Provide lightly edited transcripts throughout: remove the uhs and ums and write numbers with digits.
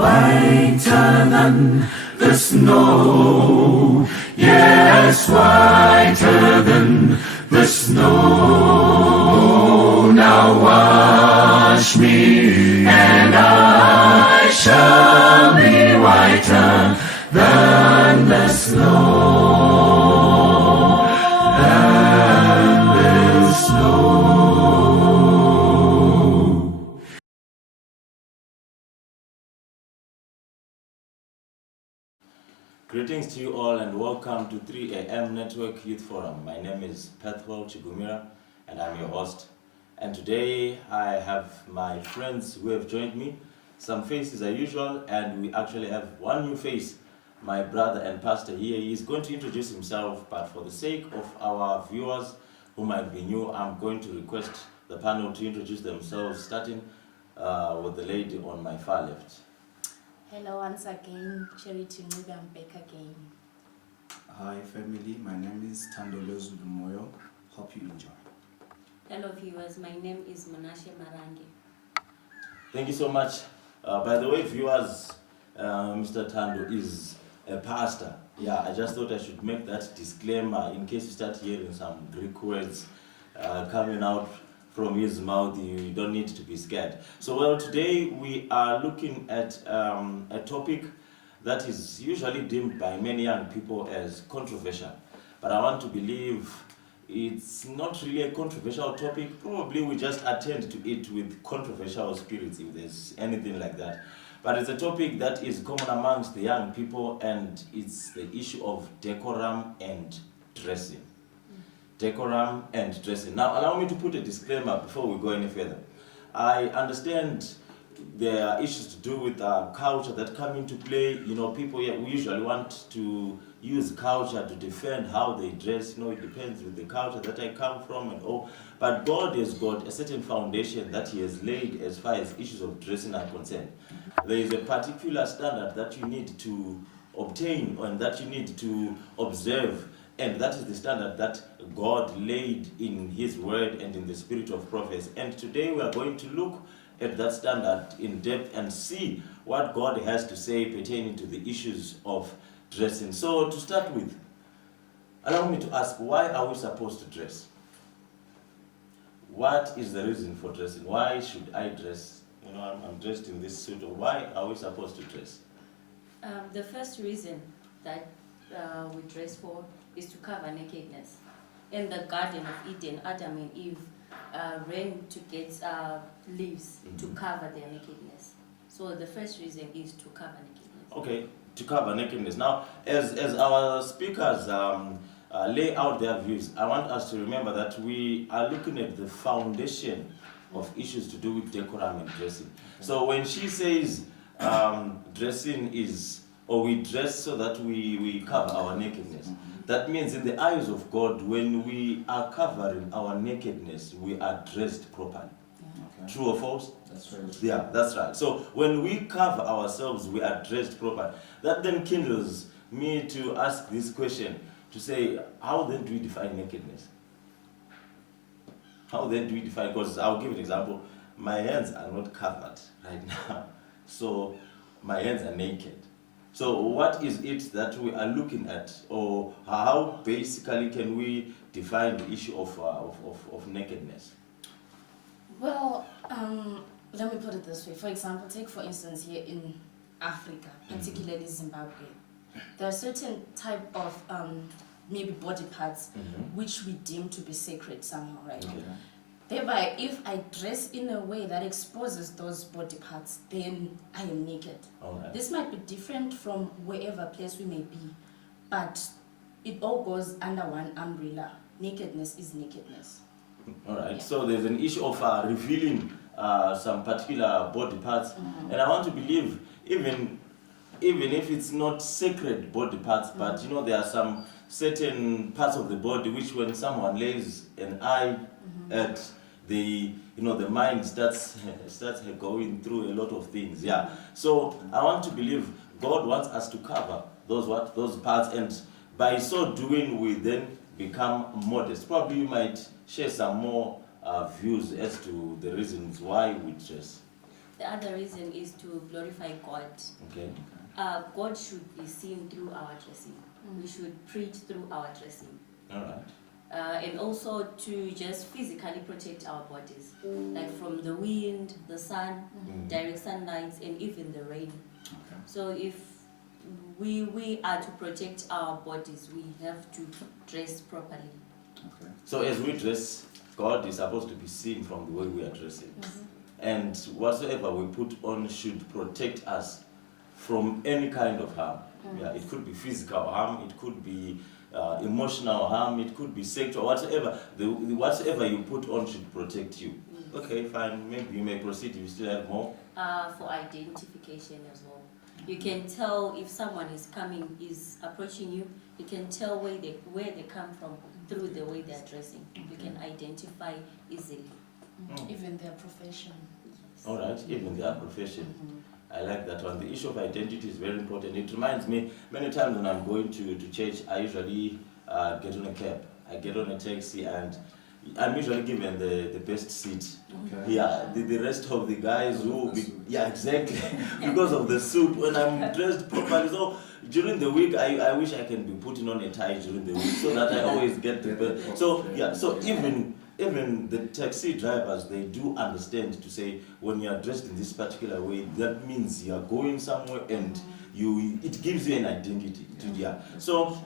whiter than the snow, yes, whiter than the snow. Now wash me, and I shall be whiter than the snow, than the snow. Greetings to you all and welcome to 3 a.m. Network Youth Forum. My name is Pethwell Chigumira and I'm your host. And today I have my friends who have joined me. Some faces are usual and we actually have one new face. My brother and pastor here, he's going to introduce himself, but for the sake of our viewers who might be new, I'm going to request the panel to introduce themselves, starting with the lady on my far left. Hello once again, Charity Muga, I'm back again. Hi family, my name is Tandolozu Moyo. Hope you enjoy. Hello viewers, my name is Manashe Marangi. Thank you so much. By the way, viewers, Mr. Tando is a pastor. Yeah, I just thought I should make that disclaimer in case you start hearing some Greek words coming out from his mouth. You don't need to be scared. So, well, today we are looking at a topic that is usually deemed by many young people as controversial. But I want to believe it's not really a controversial topic. Probably we just attend to it with controversial spirits, if there's anything like that. But it's a topic that is common amongst the young people, and it's the issue of decorum and dressing. Decorum and dressing. Now, allow me to put a disclaimer before we go any further. I understand there are issues to do with culture that come into play. You know, people we usually want to use culture to defend how they dress. You know, it depends with the culture that I come from and all. But God has got a certain foundation that He has laid as far as issues of dressing are concerned. There is a particular standard that you need to obtain and that you need to observe. And that is the standard that God laid in His Word and in the spirit of prophecy. And today we are going to look at that standard in depth and see what God has to say pertaining to the issues of dressing. So to start with, allow me to ask, why are we supposed to dress? What is the reason for dressing? Why should I dress? You know, I'm dressed in this suit. Why are we supposed to dress? The first reason that we dress for is to cover nakedness. In the Garden of Eden, Adam and Eve ran to get leaves to cover their nakedness. So the first reason is to cover nakedness. Okay, to cover nakedness. Now, as our speakers lay out their views, I want us to remember that we are looking at the foundation of issues to do with decorum and dressing. So when she says dressing is, or we dress so that we cover our nakedness, that means in the eyes of God, when we are covering our nakedness, we are dressed properly. Okay. True or false? That's right. Yeah, that's right. So when we cover ourselves, we are dressed properly. That then kindles me to ask this question, to say, how then do we define nakedness? How then do we define? Because I'll give an example. My hands are not covered right now, so my hands are naked. So what is it that we are looking at, or how basically can we define the issue of nakedness? Well, let me put it this way. For example, take for instance here in Africa, particularly Zimbabwe, there are certain type of maybe body parts which we deem to be sacred somehow, right? Okay. Thereby, if I dress in a way that exposes those body parts, then I am naked. Alright. This might be different from wherever place we may be, but it all goes under one umbrella. Nakedness is nakedness. All right. Yeah. So there's an issue of revealing some particular body parts, and I want to believe even if it's not sacred body parts, but you know there are some certain parts of the body which, when someone lays an eye at, the mind starts going through a lot of things. Yeah. So I want to believe God wants us to cover those parts, and by so doing, we then become modest. Probably you might share some more views as to the reasons why we dress. The other reason is to glorify God. Okay. God should be seen through our dressing. We should preach through our dressing. All right. And also to just physically protect our bodies, like from the wind, the sun, direct sunlight, and even the rain. Okay. So if we are to protect our bodies, we have to dress properly. Okay. So as we dress, God is supposed to be seen from the way we are dressing. And whatsoever we put on should protect us from any kind of harm. Yeah, it could be physical harm, it could be emotional harm, it could be sexual, whatever. Whatever you put on should protect you. Okay, fine. Maybe you may proceed. You still have more. For identification as well. You can tell if someone is approaching you. You can tell where they come from through the way they are dressing. You can identify easily. Even their profession. All right, even their profession. I like that one. The issue of identity is very important. It reminds me, many times when I'm going to church, I usually get on a cab. I get on a taxi and I'm usually given the best seat. Okay. Yeah, the rest of the guys who, yeah, exactly, because of the suit, when I'm dressed properly. So during the week, I wish I can be putting on a tie during the week so that I always get the best. So, yeah, so even the taxi drivers, they do understand to say when you are dressed in this particular way, that means you are going somewhere and it gives you an identity. So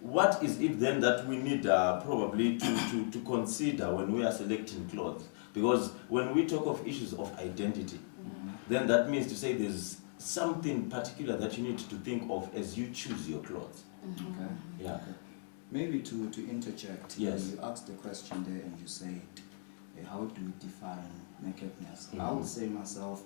what is it then that we need probably to consider when we are selecting clothes? Because when we talk of issues of identity, then that means to say there's something particular that you need to think of as you choose your clothes. Okay. Yeah. Okay. Maybe to interject, Yes. you asked the question there and you said, how do we define nakedness? I would say myself,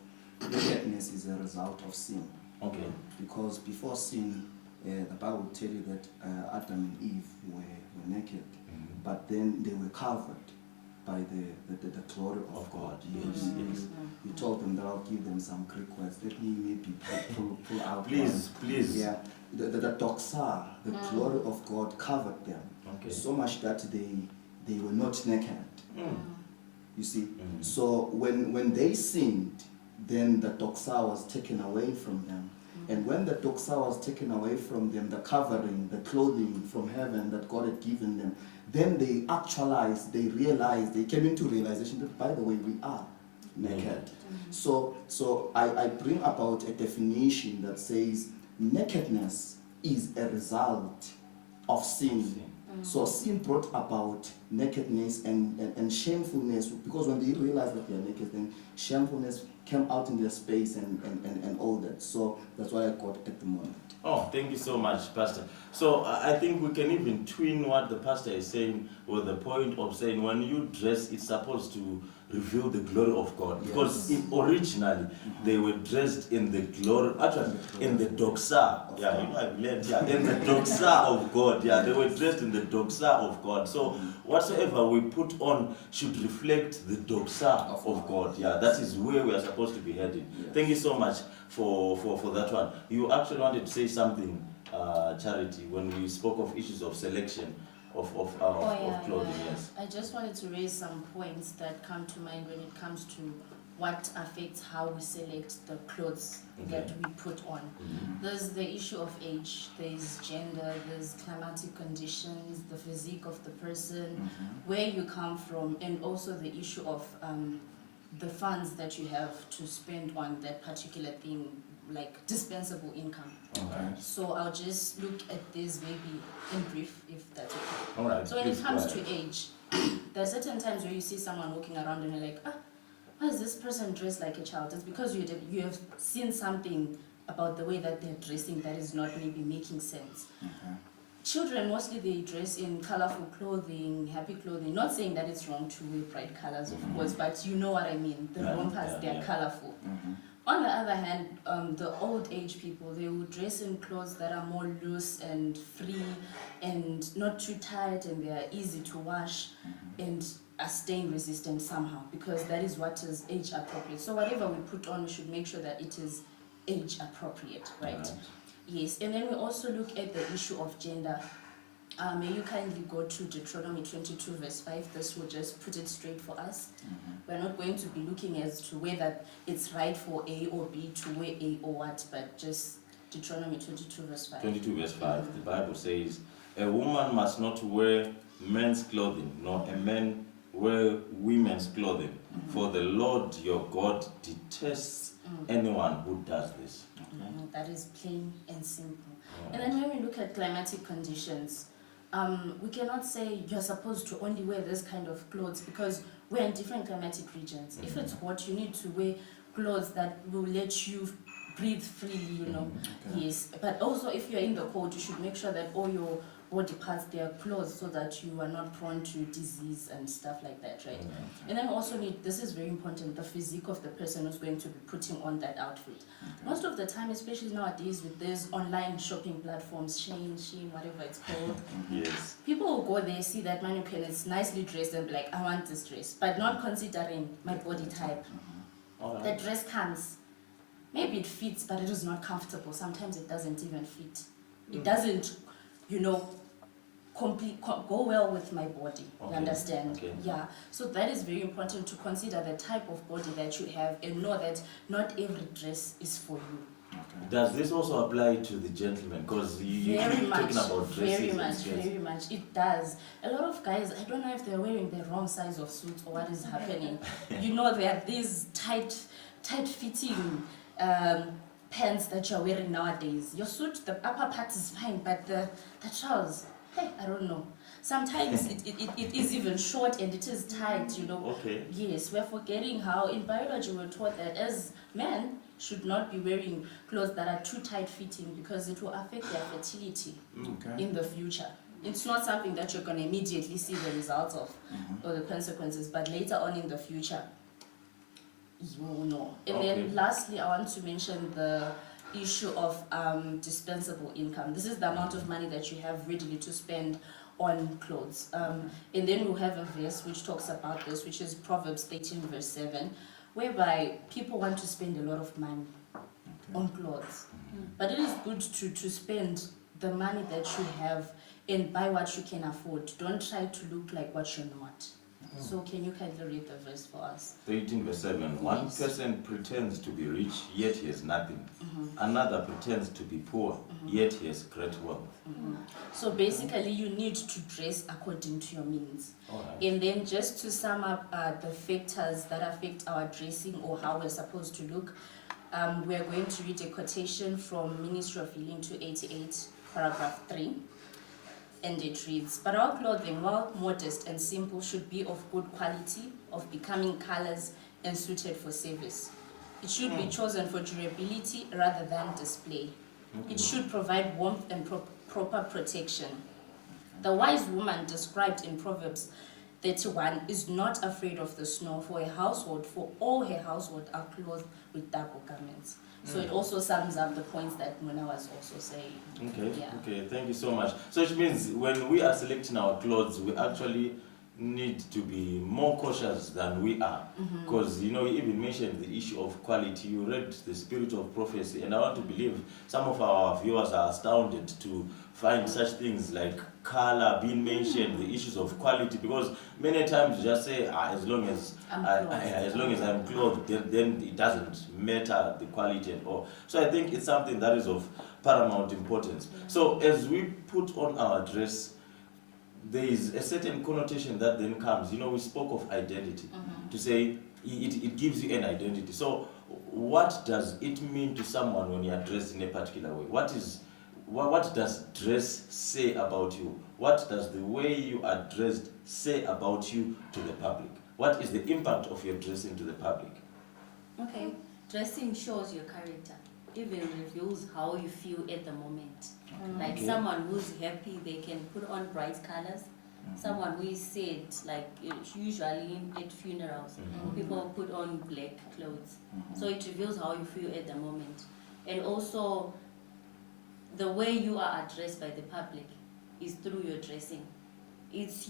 nakedness is a result of sin. Okay. Because before sin, the Bible will tell you that Adam and Eve were naked, but then they were covered by the glory of God. Yes, yes. You told them that I'll give them some Greek words. Let me maybe pull out. Please, please. Yeah, the doxa, the glory of God covered them. Okay. So much that they were not naked. You see, so when they sinned, then the doxa was taken away from them. And when the doxa was taken away from them, the covering, the clothing from heaven that God had given them, then they actualized, they realized, they came into realization that, by the way, we are naked. So I bring about a definition that says nakedness is a result of sin. So sin brought about nakedness and shamefulness, because when they realized that they are naked, then shamefulness came out in their space and all that. So that's what I got at the moment. Oh, thank you so much, Pastor. So I think we can even twin what the pastor is saying with the point of saying when you dress, it's supposed to reveal the glory of God. Because originally they were dressed in the glory, actually in the doxa. Yeah, you know I've learned, yeah, in the doxa of God. Yeah, they were dressed in the doxa of God. So whatsoever we put on should reflect the doxa of God. Yeah, that is where we are supposed to be headed. Thank you so much for that one. You actually wanted to say something, Charity, when we spoke of issues of selection of clothing. Yes. I just wanted to raise some points that come to mind when it comes to what affects how we select the clothes that we put on. There's the issue of age, there's gender, there's climatic conditions, the physique of the person, where you come from, and also the issue of the funds that you have to spend on that particular thing, like dispensable income. So I'll just look at this maybe in brief, if that's okay. All right. So when it comes to age, there are certain times where you see someone walking around and you're like, why is this person dressed like a child? It's because you have seen something about the way that they're dressing that is not maybe making sense. Children, mostly they dress in colorful clothing, happy clothing. Not saying that it's wrong to wear bright colors, of course, but you know what I mean. The rompers, they're colorful. On the other hand, the old age people, they will dress in clothes that are more loose and free and not too tight, and they are easy to wash and are stain resistant somehow, because that is what is age appropriate. So whatever we put on, we should make sure that it is age appropriate, right? Yes, and then we also look at the issue of gender. may you kindly go to Deuteronomy 22 verse 5. This will just put it straight for us. We're not going to be looking as to whether it's right for A or B to wear A or what, but just Deuteronomy 22 verse 5. 22 verse 5, the Bible says, a woman must not wear men's clothing, nor a man wear women's clothing, for the Lord your God detests anyone who does this. That is plain and simple. And then when we look at climatic conditions, we cannot say you're supposed to only wear this kind of clothes because we're in different climatic regions. If it's hot, you need to wear clothes that will let you breathe freely, you know. Yes, but also if you're in the cold, you should make sure that all your body parts, they are closed so that you are not prone to disease and stuff like that, right? And then also need, this is very important, the physique of the person who's going to be putting on that outfit. Most of the time, especially nowadays with these online shopping platforms, Shein, whatever it's called, Yes. people will go there, see that mannequin is nicely dressed and be like, I want this dress, but not considering my body type. Alright. The dress comes, maybe it fits, but it is not comfortable. Sometimes it doesn't even fit. It doesn't, you know, go well with my body. Okay. You understand? Okay. Yeah. So that is very important to consider the type of body that you have and know that not every dress is for you. Does this also apply to the gentlemen? Because you're talking about dresses. Very much. It does. A lot of guys, I don't know if they're wearing the wrong size of suit or what is happening. You know, there are these tight fitting pants that you're wearing nowadays. Your suit, the upper part is fine, but the trousers, hey, I don't know. Sometimes it is even short and it is tight, you know. Okay. Yes, we're forgetting how in biology we're taught that as men should not be wearing clothes that are too tight fitting because it will affect their fertility in the future. It's not something that you're going to immediately see the results of or the consequences, but later on in the future, you will know. And then lastly, I want to mention the issue of dispensable income. This is the amount of money that you have readily to spend on clothes. And then we'll have a verse which talks about this, which is Proverbs 13 verse 7, whereby people want to spend a lot of money on clothes. But it is good to spend the money that you have and buy what you can afford. Don't try to look like what you're not. So can you kindly read the verse for us? 13 verse 7. One person pretends to be rich, yet he has nothing. Another pretends to be poor, yet he has great wealth. So basically, you need to dress according to your means. Alright. And then just to sum up the factors that affect our dressing or how we're supposed to look, we're going to read a quotation from Ministry of Healing 288, paragraph 3. And it reads, but our clothing, while modest and simple, should be of good quality, of becoming colors, and suited for service. It should be chosen for durability rather than display. It should provide warmth and proper protection. The wise woman described in Proverbs 31 is not afraid of the snow for all her household are clothed with double garments. So it also sums up the points that Mona was also saying. Okay, thank you so much. So it means when we are selecting our clothes, we actually need to be more cautious than we are. Because, you know, you even mentioned the issue of quality. You read the Spirit of Prophecy, and I want to believe some of our viewers are astounded to find such things like color being mentioned, the issues of quality, because many times you just say, as long as I'm clothed, then it doesn't matter the quality at all. So I think it's something that is of paramount importance. So as we put on our dress, there is a certain connotation that then comes. You know, we spoke of identity, to say it gives you an identity. So what does it mean to someone when you are dressed in a particular way? What does dress say about you? What does the way you are dressed say about you to the public? What is the impact of your dressing to the public? Okay, dressing shows your character, even reveals how you feel at the moment. Like someone who's happy, they can put on bright colors. Someone who is sad, like usually at funerals, people put on black clothes. So it reveals how you feel at the moment. And also, the way you are addressed by the public is through your dressing. It's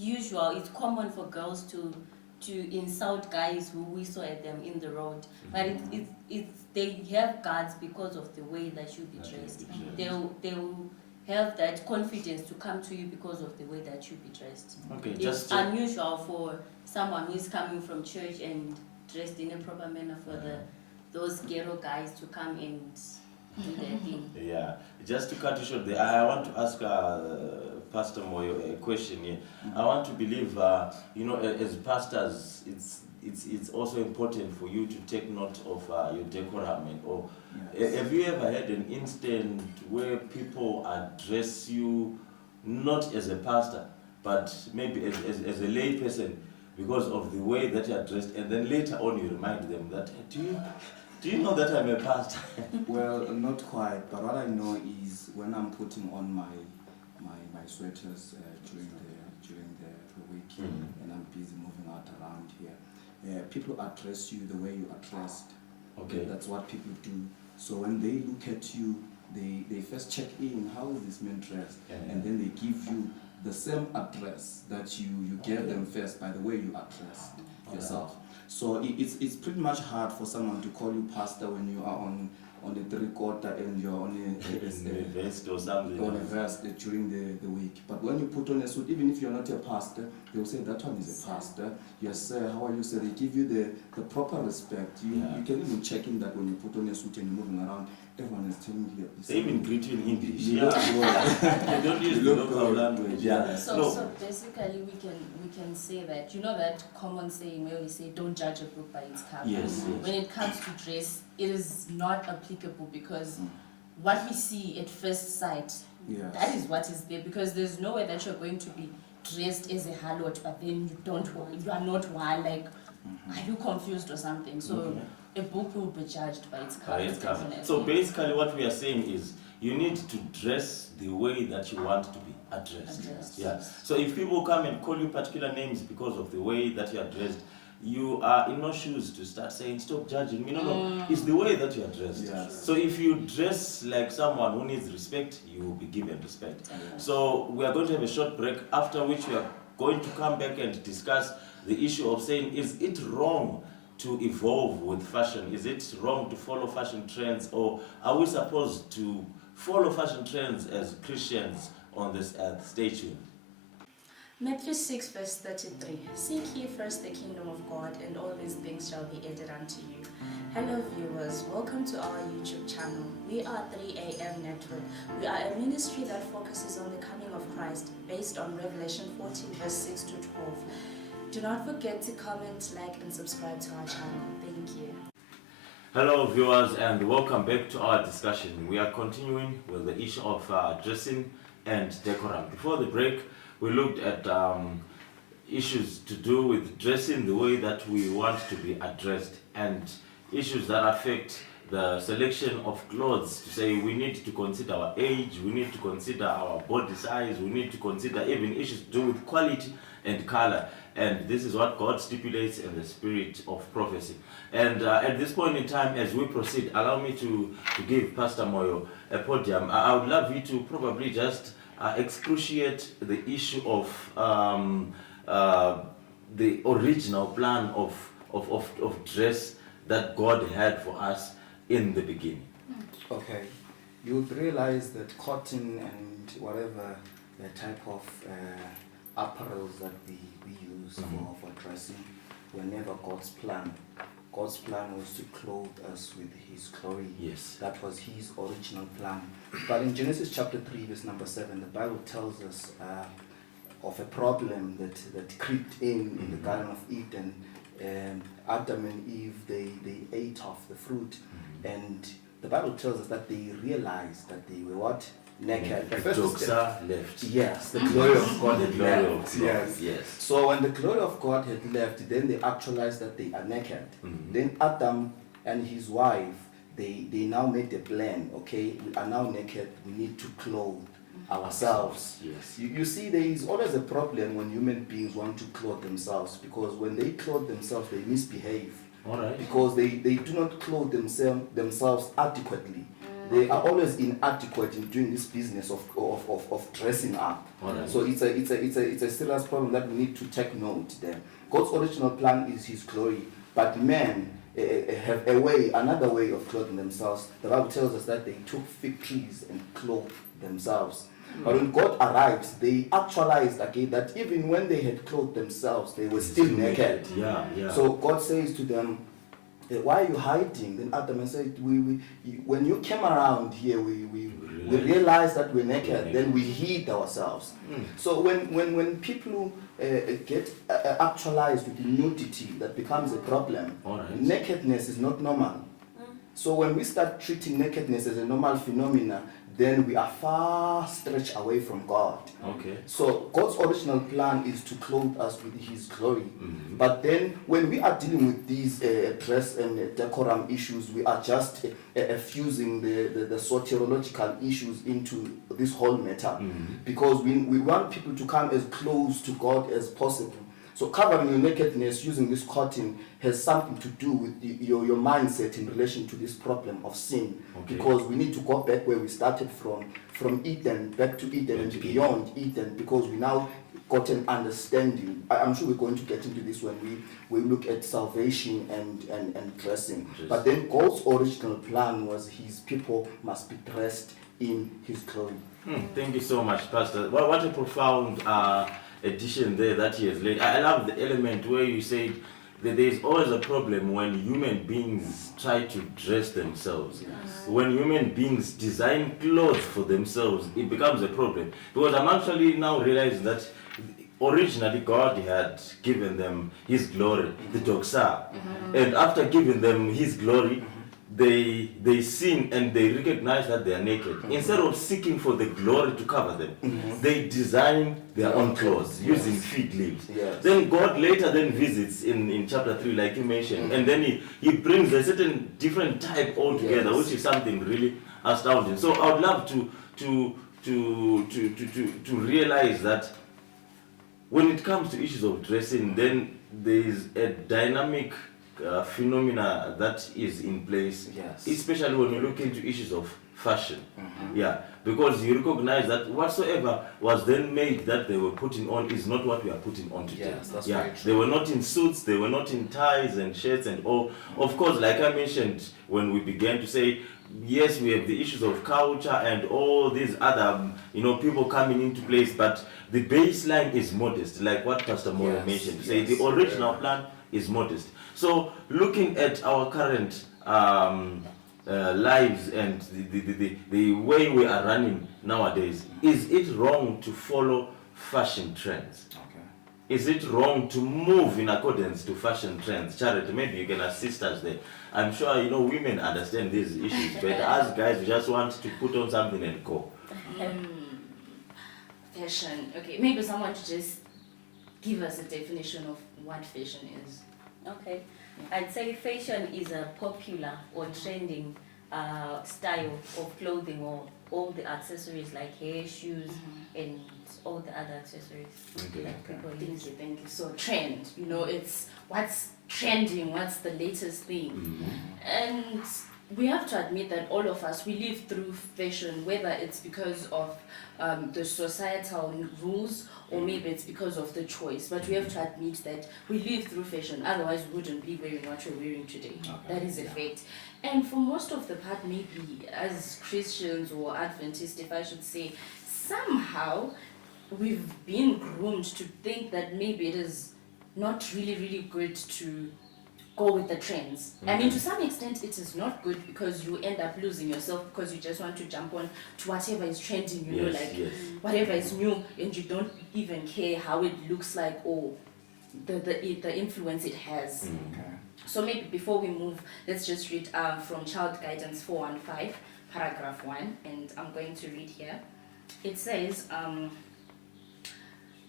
common for girls to insult guys who whistle at them in the road. But they have guards because of the way that you be dressed. They will have that confidence to come to you because of the way that you be dressed. Okay, It's just unusual for someone who is coming from church and dressed in a proper manner for those ghetto guys to come and do their thing. yeah. Just to cut you short, there, I want to ask Pastor Moyo a question here. I want to believe, you know, as pastors, it's also important for you to take note of your decorum. Or Yes. have you ever had an instant where people address you not as a pastor, but maybe as a lay person because of the way that you are dressed, and then later on you remind them that, "Hey, do you know that I'm a pastor?" Well, not quite, but what I know is when I'm putting on my sweaters during the week and I'm busy moving out around here, people address you the way you are dressed. Okay. That's what people do. So when they look at you, they first check in, how is this man dressed? And then they give you the same address that you gave them first by the way you are dressed yourself. So it's pretty much hard for someone to call you pastor when you are on the 3/4 and you're on a vest or something. on a vest during the week. But when you put on a suit, even if you're not a pastor, they'll say that one is a pastor. Yes, sir. How are you, sir? They give you the proper respect. You can even check in that when you put on a suit and you're moving around, everyone is telling you. They even greet you in English. You look good. They don't use You the look local good. language. Yeah. So basically we can say that, you know that common saying where we say don't judge a book by its cover. Yes, yes. When it comes to dress, it is not applicable because what we see at first sight, Yes. that is what is there, because there's no way that you're going to be dressed as a harlot but then you are not one, like are you confused or something? So a book will be judged by its cover. By its cover. definitely. So basically what we are saying is you need to dress the way that you want to be addressed. Yeah. So if people come and call you particular names because of the way that you are dressed, you are in no shoes to start saying, stop judging me. No. It's the way that you are dressed. Yes. So if you dress like someone who needs respect, you will be given respect. So we are going to have a short break, after which we are going to come back and discuss the issue of saying, is it wrong to evolve with fashion? Is it wrong to follow fashion trends? Or are we supposed to follow fashion trends as Christians on this earth? Stay tuned. Matthew 6 verse 33. Seek ye first the kingdom of God, and all these things shall be added unto you. Hello viewers, welcome to our YouTube channel. We are 3am Network. We are a ministry that focuses on the coming of Christ based on Revelation 14 verse 6 to 12. Do not forget to comment, like and subscribe to our channel. Thank you. Hello viewers, and welcome back to our discussion. We are continuing with the issue of dressing and decorum. Before the break, we looked at issues to do with dressing the way that we want to be addressed, and issues that affect the selection of clothes. To say we need to consider our age, we need to consider our body size, we need to consider even issues to do with quality and color. And this is what God stipulates in the spirit of prophecy. And at this point in time, as we proceed, allow me to give Pastor Moyo a podium. I would love you to probably just excruciate the issue of the original plan of dress that God had for us in the beginning. Okay. You would realize that cotton and whatever the type of apparels that we use for dressing were never God's plan. God's plan was to clothe us with His glory. Yes. That was His original plan. But in Genesis chapter 3, verse number 7, the Bible tells us of a problem that crept in the Garden of Eden. Adam and Eve, they ate off the fruit. And the Bible tells us that they realized that they were what? Naked. The first step, left. yes, the glory of God had Glory of left. God, Yes. yes. So when the glory of God had left, then they actualized that they are naked. Then Adam and his wife, they now made a plan. Okay, we are now naked. We need to clothe ourselves. Yes. You see, there is always a problem when human beings want to clothe themselves, because when they clothe themselves, they misbehave. All right. Because they do not clothe themselves adequately. They are always inadequate in doing this business of dressing up. Right. So it's a serious problem that we need to take note there. God's original plan is His glory, but man have another way of clothing themselves. The Bible tells us that they took fig trees and clothed themselves. But when God arrives, they actualized again that even when they had clothed themselves, they were still naked. Yeah, yeah. So God says to them, why are you hiding? Then Adam said, when you came around here, we realized that we're naked, then we hid ourselves. So when people get actualized with nudity, that becomes a problem. Alright. Nakedness is not normal. So when we start treating nakedness as a normal phenomena, then we are far stretched away from God. Okay. So God's original plan is to clothe us with His glory. Mhm. But then when we are dealing with these dress and decorum issues, we are just fusing the soteriological issues into this whole matter. Mhm. Because we want people to come as close to God as possible. So covering your nakedness using this cotton has something to do with your mindset in relation to this problem of sin. Okay. Because we need to go back where we started from Eden, back to Eden and beyond Eden, because we now got an understanding. I'm sure we're going to get into this when we look at salvation and dressing. Yes. But then God's original plan was His people must be dressed in His glory. Thank you so much, Pastor. What a profound addition there that he has laid. I love the element where you said that there is always a problem when human beings try to dress themselves. When human beings design clothes for themselves, it becomes a problem. Because I'm actually now realizing that originally God had given them His glory, the doxa. And after giving them His glory, they sin and they recognize that they are naked. Instead of seeking for the glory to cover them, they design their own clothes using fig leaves. Yes. Then God later then visits in chapter 3, like you mentioned, and then he brings a certain different type altogether, Yes. which is something really astounding. So I would love to realize that when it comes to issues of dressing, then there is a dynamic phenomena that is in place, Yes. especially when you look into issues of fashion. Yeah, because you recognize that whatsoever was then made that they were putting on is not what we are putting on today. Yes, that's Yeah, very true. they were not in suits, they were not in ties and shirts and all. Of course, like I mentioned when we began to say, yes, we have the issues of culture and all these other, people coming into place, but the baseline is modest, like what Pastor Moore Yes, mentioned. To say yes. the original plan is modest. So, looking at our current lives and the way we are running nowadays, is it wrong to follow fashion trends? Okay. Is it wrong to move in accordance to fashion trends? Charity, maybe you can assist us there. I'm sure women understand these issues, but us guys, we just want to put on something and go. Fashion. Okay, maybe someone to just give us a definition of what fashion is. Okay, I'd say fashion is a popular or trending style of clothing or all the accessories like hair, shoes, and all the other accessories Okay. that people use. Thank you. So trend, it's what's trending, what's the latest thing. And we have to admit that all of us, we live through fashion, whether it's because of the societal rules or maybe it's because of the choice. But we have to admit that we live through fashion, otherwise we wouldn't be wearing what we're wearing today. Okay. That is a fact. And for most of the part, maybe as Christians or Adventists, if I should say, somehow we've been groomed to think that maybe it is not really, really good to go with the trends. I mean, to some extent, it is not good because you end up losing yourself because you just want to jump on to whatever is trending, Yes. whatever is new, and you don't even care how it looks like or the influence it has. Okay. So maybe before we move, let's just read from Child Guidance 415, paragraph 1, and I'm going to read here. It says,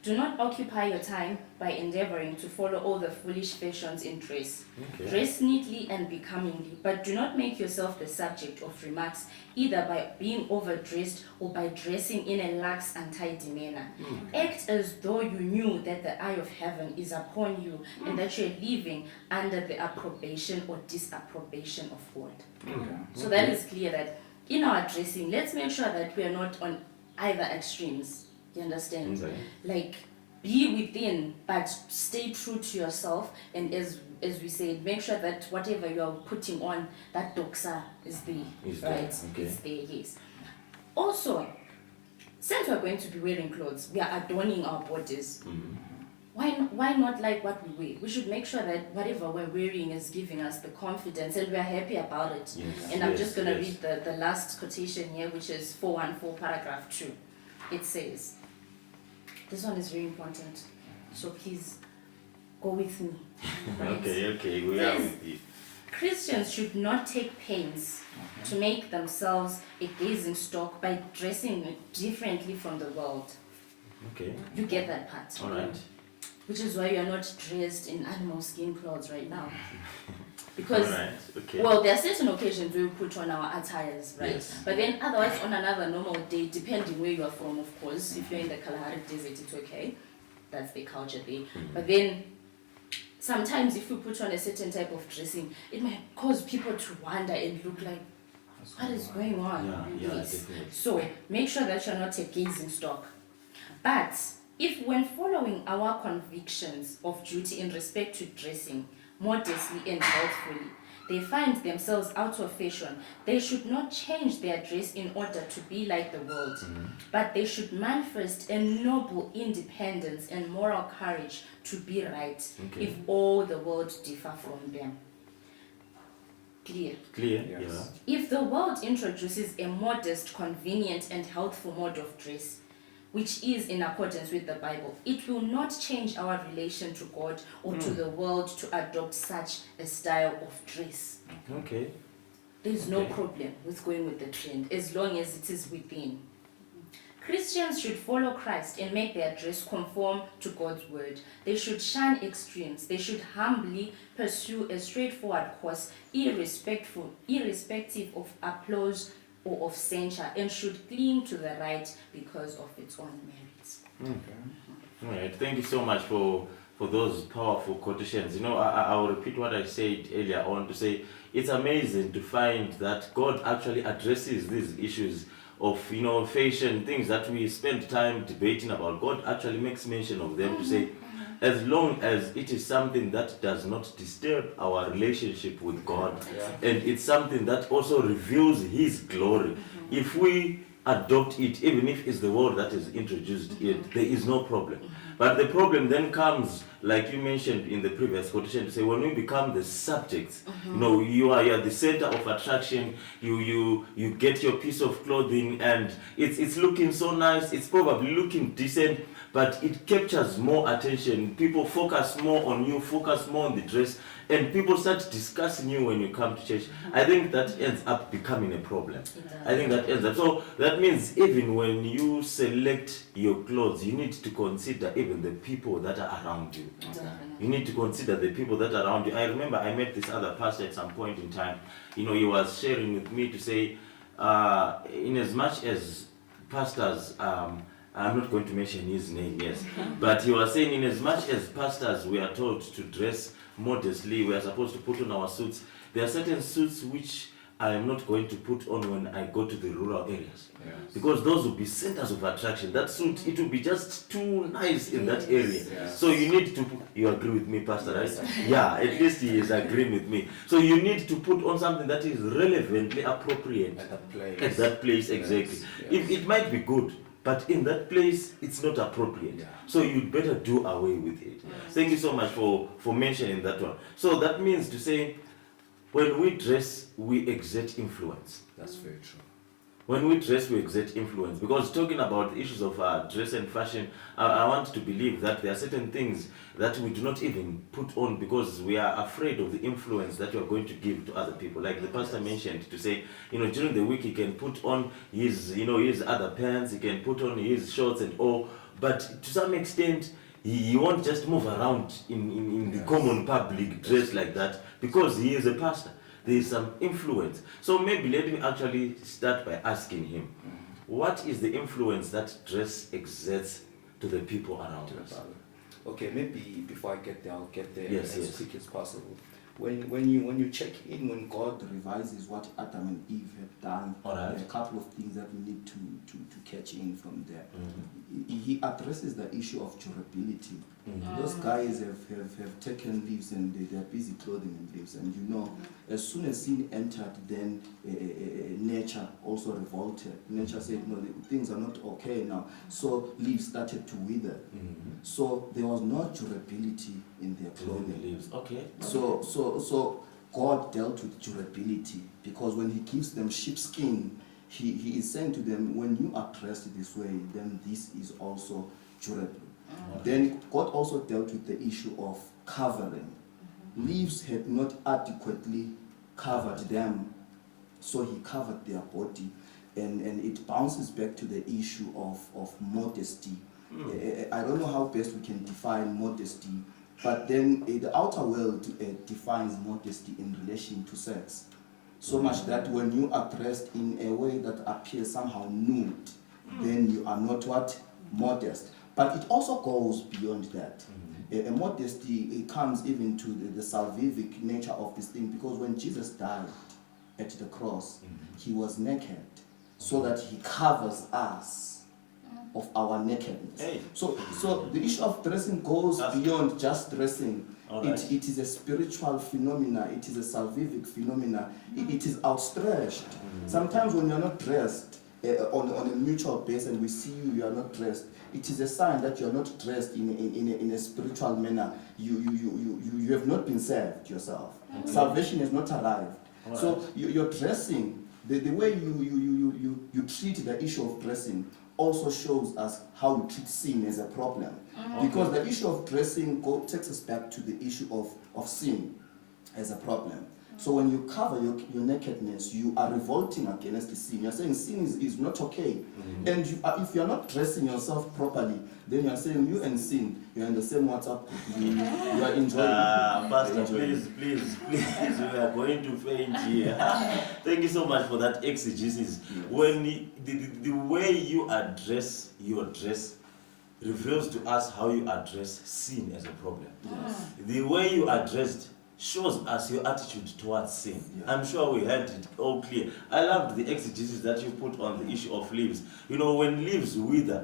do not occupy your time by endeavoring to follow all the foolish fashions in dress. Okay. Dress neatly and becomingly, but do not make yourself the subject of remarks either by being overdressed or by dressing in a lax, untidy manner. Act as though you knew that the eye of heaven is upon you and that you're living under the approbation or disapprobation of God. Okay. So that is clear that in our dressing, let's make sure that we are not on either extremes. You understand? Okay. Like, be within, but stay true to yourself. And as we said, make sure that whatever you are putting on, that doxa is there, Is there, right? okay. It's there, yes. Also, since we're going to be wearing clothes, we are adorning our bodies. Why not like what we wear? We should make sure that whatever we're wearing is giving us the confidence and we're happy about it. Yes, And I'm yes, just going to yes. read the last quotation here, which is 414 paragraph 2. It says, this one is very important, so please go with me. Right? Okay, we are Yes. with you. Christians should not take pains to make themselves a gazing stock by dressing differently from the world. Okay, You get that part? all right. Which is why you are not dressed in animal skin clothes right now. Because, All right, okay. well, there are certain occasions where we put on our attires, right? Yes. But then otherwise, on another normal day, depending where you are from, of course, if you're in the Kalahari Desert, it's okay. That's the culture there. But then, sometimes if you put on a certain type of dressing, it might cause people to wonder and look like, what is going on? Yeah, Yes. definitely. So make sure that you're not a gazing stock. But if when following our convictions of duty in respect to dressing modestly and healthfully, they find themselves out of fashion, they should not change their dress in order to be like the world, but they should manifest a noble independence and moral courage to be right, Okay. if all the world differ from them. Clear? Clear? Yes. If the world introduces a modest, convenient, and healthful mode of dress, which is in accordance with the Bible, it will not change our relation to God or to the world to adopt such a style of dress. Yeah. Okay. There's no Okay. problem with going with the trend as long as it is within. Christians should follow Christ and make their dress conform to God's word. They should shun extremes. They should humbly pursue a straightforward course, irrespective of applause or of censure, and should cling to the right because of its own merits. All right. Thank you so much for those powerful quotations. You know, I'll repeat what I said earlier on to say it's amazing to find that God actually addresses these issues of, you know, fashion, things that we spend time debating about. God actually makes mention of them to say, as long as it is something that does not disturb our relationship with God, and it's something that also reveals His glory, if we adopt it, even if it's the world that has introduced it, there is no problem. But the problem then comes, like you mentioned in the previous quotation, to say when we become the subjects, you know, you are the center of attraction. You get your piece of clothing, and it's looking so nice. It's probably looking decent, but it captures more attention. People focus more on you, focus more on the dress, and people start discussing you when you come to church. I think that ends up becoming a problem. I think that ends up. So that means even when you select your clothes, you need to consider even the people that are around you. You need to consider the people that are around you. I remember I met this other pastor at some point in time. You know, he was sharing with me to say, in as much as pastors, I'm not going to mention his name, yes, but he was saying in as much as pastors we are told to dress modestly, we are supposed to put on our suits, there are certain suits which I am not going to put on when I go to the rural areas. Because those will be centers of attraction. That suit, it will be just too nice in that area. Yes. So you need to, you agree with me, Pastor, right? Yeah, at least he is agreeing with me. So you need to put on something that is relevantly appropriate. At that place. At that place, exactly. Yes. If it might be good, but in that place, it's not appropriate. Yeah. So you'd better do away with it. Thank you so much for mentioning that one. So that means to say, when we dress, we exert influence. That's very true. When we dress, we exert influence. Because talking about the issues of dress and fashion, I want to believe that there are certain things that we do not even put on because we are afraid of the influence that we are going to give to other people. Like the pastor mentioned, to say, you know, during the week he can put on his, you know, his other pants, he can put on his shorts and all, but to some extent, he won't just move around in the common public dressed like that because he is a pastor. There is some influence. So maybe let me actually start by asking him, what is the influence that dress exerts to the people around us? Okay, maybe before I get there, I'll get there Yes, as yes. quick as possible. when you check in, when God revises what Adam and Eve had done, All right. there are a couple of things that we need to catch in from there. Mhm. He addresses the issue of durability. Mhm. Those guys have taken leaves and they're busy clothing in leaves. And you know, as soon as sin entered, then nature also revolted. Nature said, no, things are not okay now. So leaves started to wither. Mhm. So there was no durability in their Clothing clothing. leaves. Okay. So God dealt with durability, because when He gives them sheepskin, He is saying to them, when you are dressed this way, then this is also durable. Alright. Then God also dealt with the issue of covering. Leaves had not adequately covered them, so He covered their body. And it bounces back to the issue of modesty. I don't know how best we can define modesty, but then the outer world defines modesty in relation to sex. So much that when you are dressed in a way that appears somehow nude, then you are not what? Modest. But it also goes beyond that. A modesty, it comes even to the salvific nature of this thing, because when Jesus died at the cross, He was naked, so that He covers us of our nakedness. Hey. So the issue of dressing goes That's beyond just dressing. Alright. It is a spiritual phenomena. It is a salvific phenomena. It is outstretched. Sometimes when you are not dressed on a mutual base and we see you are not dressed, it is a sign that you are not dressed in a spiritual manner. You have not been saved yourself. Salvation has not arrived. Alright. So your dressing, the way you treat the issue of dressing also shows us how you treat sin as a problem. Because the issue of dressing takes us back to the issue of sin as a problem. So when you cover your nakedness, you are revolting against the sin. You're saying sin is not okay. And if you're not dressing yourself properly, then you're saying you and sin, you're in the same WhatsApp group. You are enjoying. Pastor, You're enjoying. please, we are going to faint here. Thank you so much for that exegesis. When the way you address your dress reveals to us how you address sin as a problem. Yes. The way you addressed shows us your attitude towards sin. Yeah. I'm sure we had it all clear. I loved the exegesis that you put on the issue of leaves. You know, when leaves wither,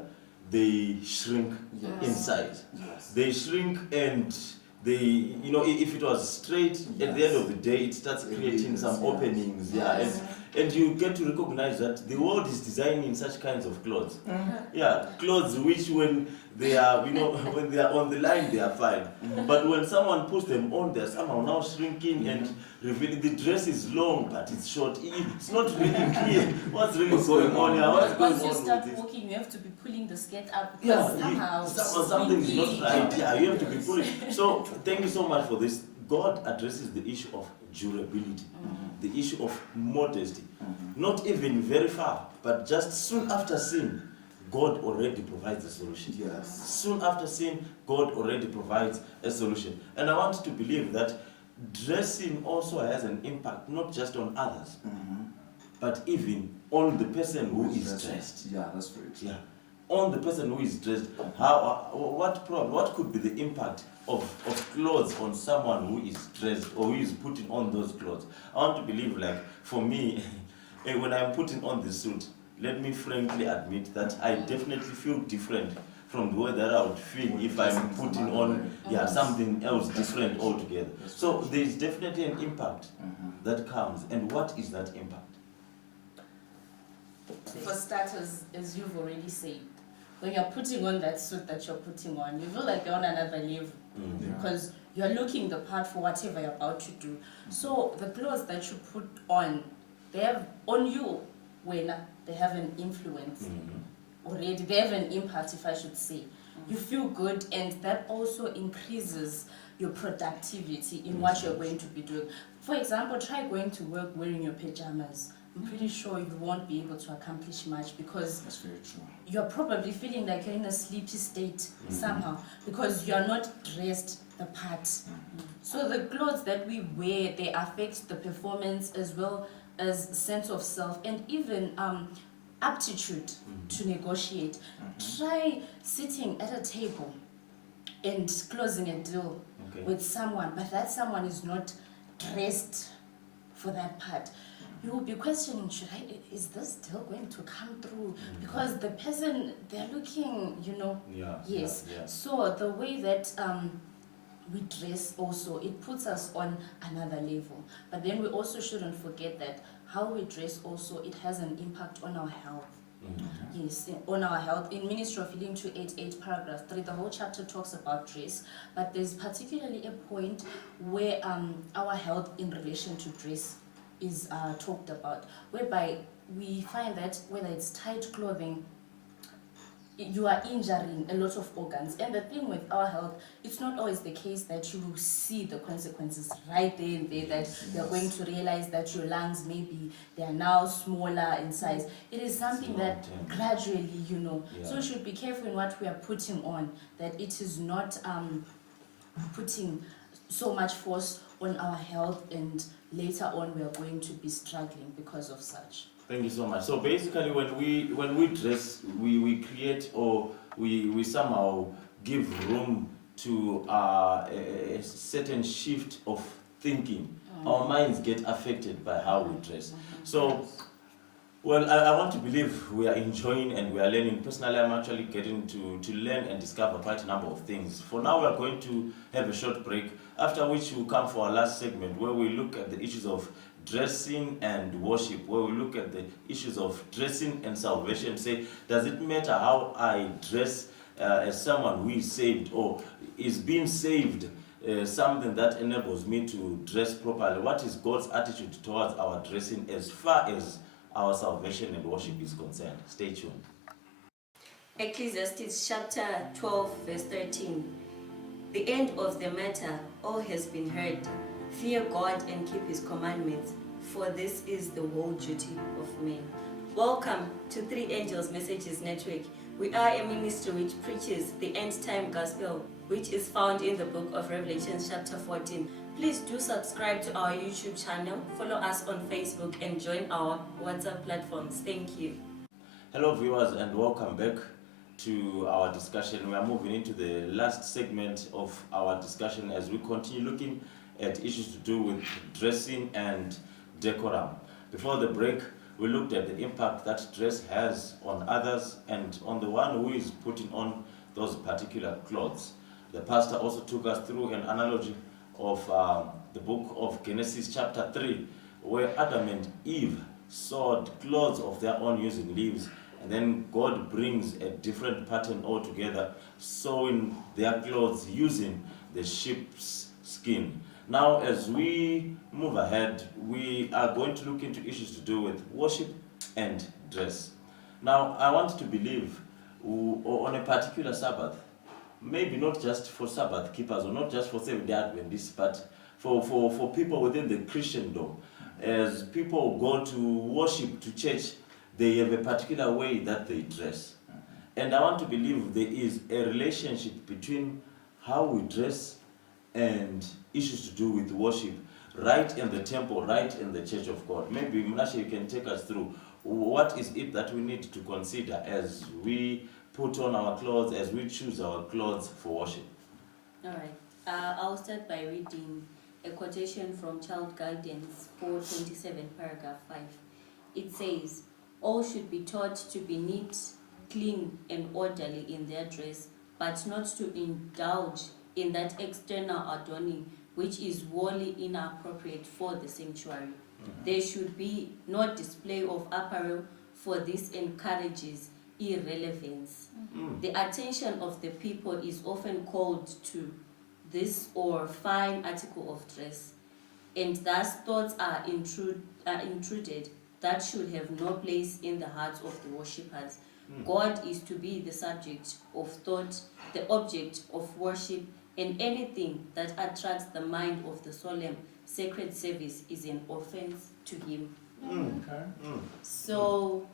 they shrink Yes. in size. Yes. They shrink and they, you know, if it was straight, at the end of the day, it starts It creating is, some yes. openings. Yes. And you get to recognize that the world is designing such kinds of clothes. Yeah, clothes which when they are, you know, when they are on the line, they are fine. But when someone puts them on, they're somehow now shrinking and revealing. The dress is long, but it's short. It's not really clear what's really going on here. What's going Once you on start with this? walking, you have to be pulling the skirt up Yeah, because somehow something's not swinging. right. Yeah, you have to be pulling. So thank you so much for this. God addresses the issue of durability, the issue of modesty. Not even very far, but just soon after sin, God already provides a solution. Yes. Soon after sin, God already provides a solution. And I want to believe that dressing also has an impact, not just on others, but even on the person who is dressed. Yeah, that's very true. Yeah, on the person who is dressed. What could be the impact of clothes on someone who is dressed or who is putting on those clothes? I want to believe, like, for me, when I'm putting on the suit, let me frankly admit that I definitely feel different from the way that I would feel if I'm putting on something else different altogether. So there is definitely an impact that comes. And what is that impact? For starters, as you've already said, when you're putting on that suit that you're putting on, you feel like you're on another level because you're looking the part for whatever you're about to do. So the clothes that you put on, they have on you, when they have an influence already. They have an impact, if I should say. You feel good, and that also increases your productivity in what you're going to be doing. For example, try going to work wearing your pajamas. I'm pretty sure you won't be able to accomplish much because That's very true. you're probably feeling like you're in a sleepy state somehow because you're not dressed the part. So the clothes that we wear, they affect the performance as well as sense of self and even aptitude to negotiate. Try sitting at a table and closing a deal with someone, but that someone is not dressed for that part, you will be questioning, is this still going to come through? Because the person, they're looking, Yeah. yes. Yeah. So the way that we dress also, it puts us on another level. But then we also shouldn't forget that how we dress also, it has an impact on our health. Yes, on our health. In Ministry of Healing 288 paragraph 3, the whole chapter talks about dress, but there's particularly a point where our health in relation to dress is talked about, whereby we find that whether it's tight clothing, you are injuring a lot of organs. And the thing with our health, it's not always the case that you will see the consequences right there and there, that you're going to realize that your lungs maybe they're now smaller in size. It is something that long-term. gradually, So Yeah. we should be careful in what we are putting on, that it is not putting so much force on our health, and later on we are going to be struggling because of such. Thank you so much. So basically, when we dress, we create, or we somehow give room to a certain shift of thinking. Our minds get affected by how we dress. So, well, I want to believe we are enjoying and we are learning. Personally, I'm actually getting to learn and discover quite a number of things. For now, we are going to have a short break, after which we'll come for our last segment, where we look at the issues of dressing and worship, where we look at the issues of dressing and salvation. Say, does it matter how I dress as someone who is saved, or is being saved something that enables me to dress properly? What is God's attitude towards our dressing as far as our salvation and worship is concerned? Stay tuned. Ecclesiastes chapter 12, verse 13. The end of the matter, all has been heard. Fear God and keep his commandments, for this is the whole duty of men. Welcome to Three Angels Messages Network. We are a ministry which preaches the end time gospel, which is found in the book of Revelation chapter 14. Please do subscribe to our YouTube channel, follow us on Facebook, and join our WhatsApp platforms. Thank you. Hello viewers, and welcome back to our discussion. We are moving into the last segment of our discussion as we continue looking at issues to do with dressing and decorum. Before the break, we looked at the impact that dress has on others and on the one who is putting on those particular clothes. The pastor also took us through an analogy of the book of Genesis chapter 3, where Adam and Eve sewed clothes of their own using leaves, and then God brings a different pattern altogether, sewing their clothes using the sheep's skin. Now, as we move ahead, we are going to look into issues to do with worship and dress. Now, I want to believe on a particular Sabbath, maybe not just for Sabbath keepers or not just for Seventh-day Adventists, but for people within the Christendom, as people go to worship, to church, they have a particular way that they dress. And I want to believe there is a relationship between how we dress and issues to do with worship, right in the temple, right in the church of God. Maybe Mnashe, you can take us through what is it that we need to consider as we put on our clothes, as we choose our clothes for worship. All right. I'll start by reading a quotation from Child Guidance 427, paragraph 5. It says, all should be taught to be neat, clean, and orderly in their dress, but not to indulge in that external adorning which is wholly inappropriate for the sanctuary. There should be no display of apparel, for this encourages irrelevance. The attention of the people is often called to this or fine article of dress, and thus thoughts are intruded that should have no place in the hearts of the worshippers. God is to be the subject of thought, the object of worship, and anything that attracts the mind of the solemn sacred service is an offense to him. So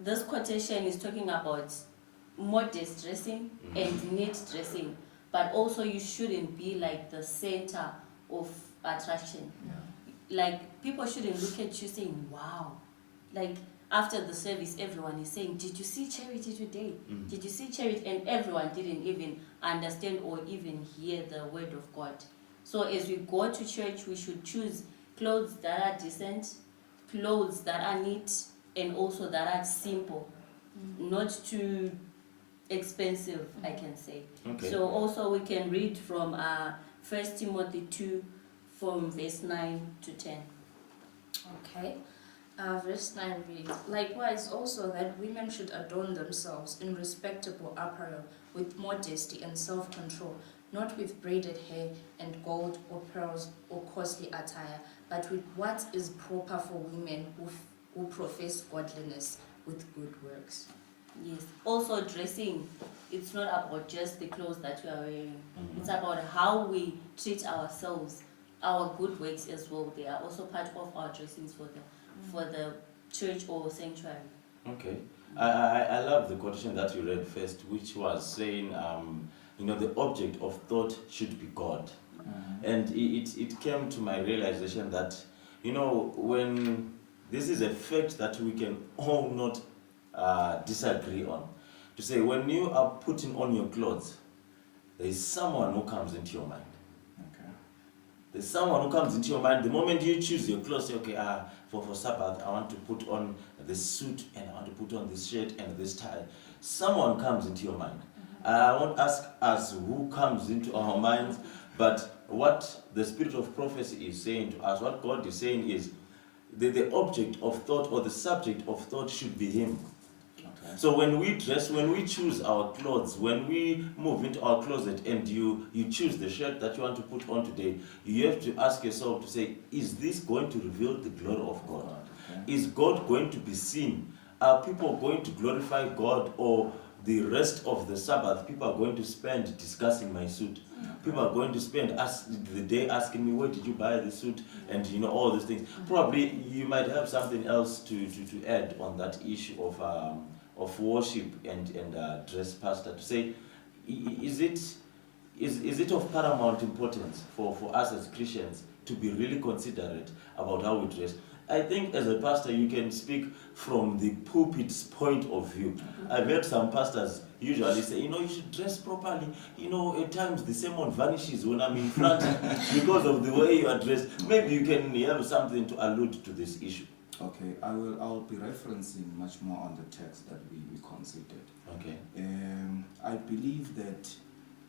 this quotation is talking about modest dressing and neat dressing, but also you shouldn't be like the center of attraction. Like, people shouldn't look at you saying, wow. Like, after the service, everyone is saying, did you see Charity today? Did you see Charity? And everyone didn't even understand or even hear the word of God. So as we go to church, we should choose clothes that are decent, clothes that are neat, and also that are simple, not too expensive, I can say. Okay. So also we can read from 1 Timothy 2 from verse 9 to 10. Okay. Verse 9 reads, likewise also that women should adorn themselves in respectable apparel, with modesty and self-control, not with braided hair and gold or pearls or costly attire, but with what is proper for women who profess godliness with good works. Yes. Also dressing, it's not about just the clothes that we are wearing. Mhm. It's about how we treat ourselves, our good works as well. They are also part of our dressings for the church or sanctuary. Okay. I love the quotation that you read first, which was saying, the object of thought should be God. And it came to my realization that, when this is a fact that we can all not disagree on. To say, when you are putting on your clothes, there is someone who comes into your mind. Okay. There's someone who comes into your mind. The moment you choose your clothes, say, okay, for Sabbath, I want to put on this suit and I want to put on this shirt and this tie. Someone comes into your mind. I won't ask us who comes into our minds, but what the spirit of prophecy is saying to us, what God is saying is the object of thought or the subject of thought should be Him. Okay. So when we dress, when we choose our clothes, when we move into our closet and you choose the shirt that you want to put on today, you have to ask yourself to say, is this going to reveal the glory of God? Okay. Is God going to be seen? Are people going to glorify God, or the rest of the Sabbath, people are going to spend discussing my suit? People are going to spend the day asking me, where did you buy the suit? And all these things. Probably you might have something else to add on that issue of worship and dress, Pastor, to say, is it of paramount importance for us as Christians to be really considerate about how we dress? I think as a pastor, you can speak from the pulpit's point of view. I've heard some pastors usually say, you should dress properly. At times the sermon vanishes when I'm in front because of the way you are dressed. Maybe you can have something to allude to this issue. Okay, I'll be referencing much more on the text that we considered. Okay. I believe that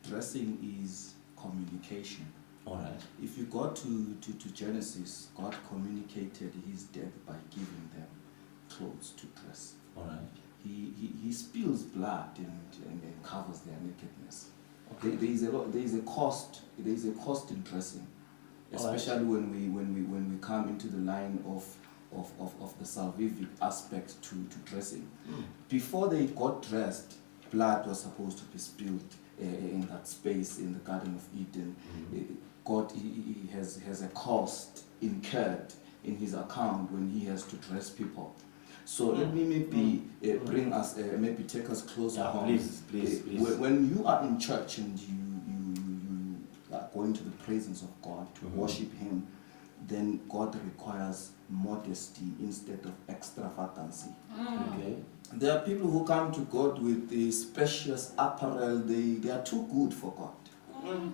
dressing is communication. All right. If you go to Genesis, God communicated His death by giving them clothes to dress. All right. He spills blood and covers their nakedness. Okay. There is a cost. There is a cost in dressing, especially when we come into the line of the salvific aspect to dressing. Before they got dressed, blood was supposed to be spilled in that space in the Garden of Eden. God he has a cost incurred in His account when He has to dress people. So let me maybe bring us, maybe take us closer home. Please. When you are in church and you are going to the presence of God to worship Him, then God requires modesty instead of extravagancy. Okay. There are people who come to God with the spacious apparel. They are too good for God.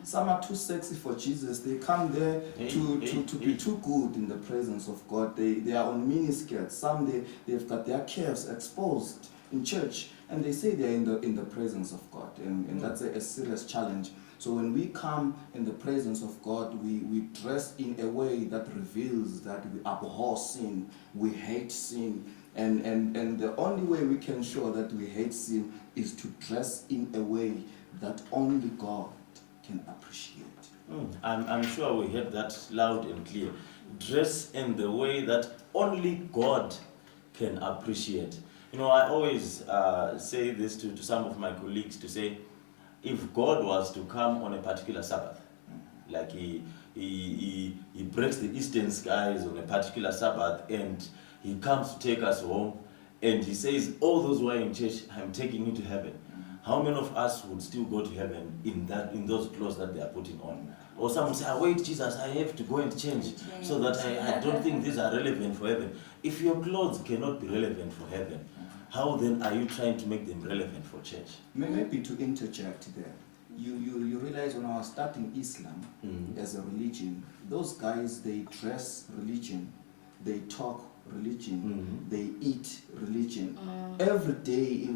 Some are too sexy for Jesus. They come there to be too good in the presence of God. They are on miniskirts. Some they've got their calves exposed in church, and they say they're in the presence of God, and that's a serious challenge. So when we come in the presence of God, we dress in a way that reveals that we abhor sin, we hate sin, and the only way we can show that we hate sin is to dress in a way that only God can appreciate. I'm sure we heard that loud and clear. Dress in the way that only God can appreciate. I always say this to some of my colleagues, to say, if God was to come on a particular Sabbath, like he breaks the eastern skies on a particular Sabbath, and He comes to take us home, and He says, all those who are in church, I'm taking you to heaven. How many of us would still go to heaven in those clothes that they are putting on? Or some would say, wait, Jesus, I have to go and change so that I don't think these are relevant for heaven. If your clothes cannot be relevant for heaven, how then are you trying to make them relevant for church? Maybe to interject there, You realize when I was starting Islam as a religion, those guys, they dress religion, they talk religion, they eat religion. Every day,